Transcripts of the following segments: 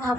他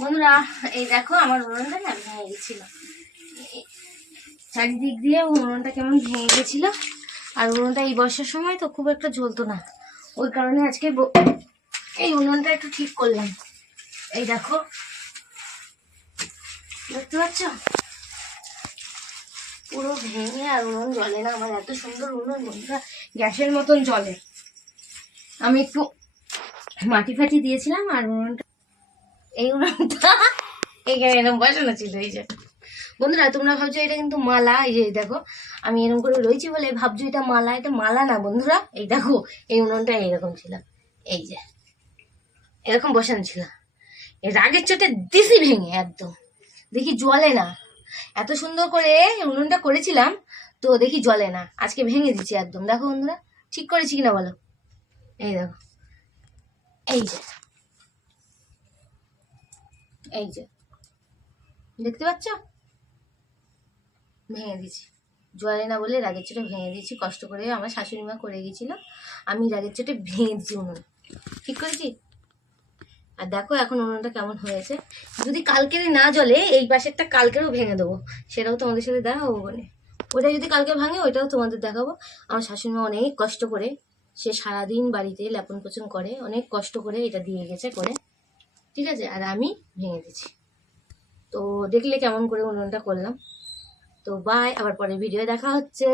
বন্ধুরা, এই দেখো আমার উনুনটা না ভেঙে গেছিল চারিদিক দিয়ে উনুনটা কেমন ভেঙে গেছিল। আর উনুনটা এই বর্ষার সময় তো খুব একটা জ্বলতো না। ওই কারণে আজকে এই উনুনটা একটু ঠিক করলাম। এই দেখো। দেখতে পাচ্ছ? পুরো ভেঙে আর উনুন জ্বলে না। আমার এত সুন্দর উনুন বন্ধুরা, গ্যাসের মতন জ্বলে। আমি একটু মাটি ফাটি দিয়েছিলাম আর উনুনটা এই উনুনটা এইখানে এরকম বসানো ছিল এই যে। বন্ধুরা, তোমরা ভাবছ এটা কিন্তু মালা, এই যে, দেখো, আমি এরকম করে রয়েছি বলে ভাবছ এটা মালা এটা মালা না বন্ধুরা, এই দেখো, এই উনুনটা এইরকম ছিল, এই যে, এরকম বসানো ছিল। এর আগের চোটে দিছি ভেঙে, একদম। দেখি জলে না। এত সুন্দর করে উনুনটা করেছিলাম, তো দেখি জলে না। আজকে ভেঙে দিচ্ছি একদম। দেখো বন্ধুরা, ঠিক করেছি কিনা বলো? এই দেখো, এই যে। এই যে, দেখতে পাচ্ছ? ভেঙে দিয়েছি। জোয়ারে না বলে রাগের চোটে ভেঙে দিয়েছি, কষ্ট করে আমার শাশুড়ি মা করে গেছিল আমি রাগের চোটে ভেঙে দিচ্ছি উনুন। ঠিক করেছি? আর দেখো এখন উনুনটা কেমন হয়েছে। যদি কালকের না জলে এই পাশেরটা কালকেরও ভেঙে দেবো। সেটাও তোমাদের সাথে দেখা হব বলে। ওটা যদি কালকে ভাঙে, ওইটাও তোমাদের দেখাবো। আমার শাশুড়ি মা অনেক কষ্ট করে, সে সারাদিন বাড়িতে লেপন পোচন করে, অনেক কষ্ট করে এটা দিয়ে গেছে করে। ঠিক আছে? আর আমি ভেঙে দিচ্ছি। তো দেখলে কেমন করে উনুনটা করলাম। তো বাই আবার পরে ভিডিও দেখা হচ্ছে।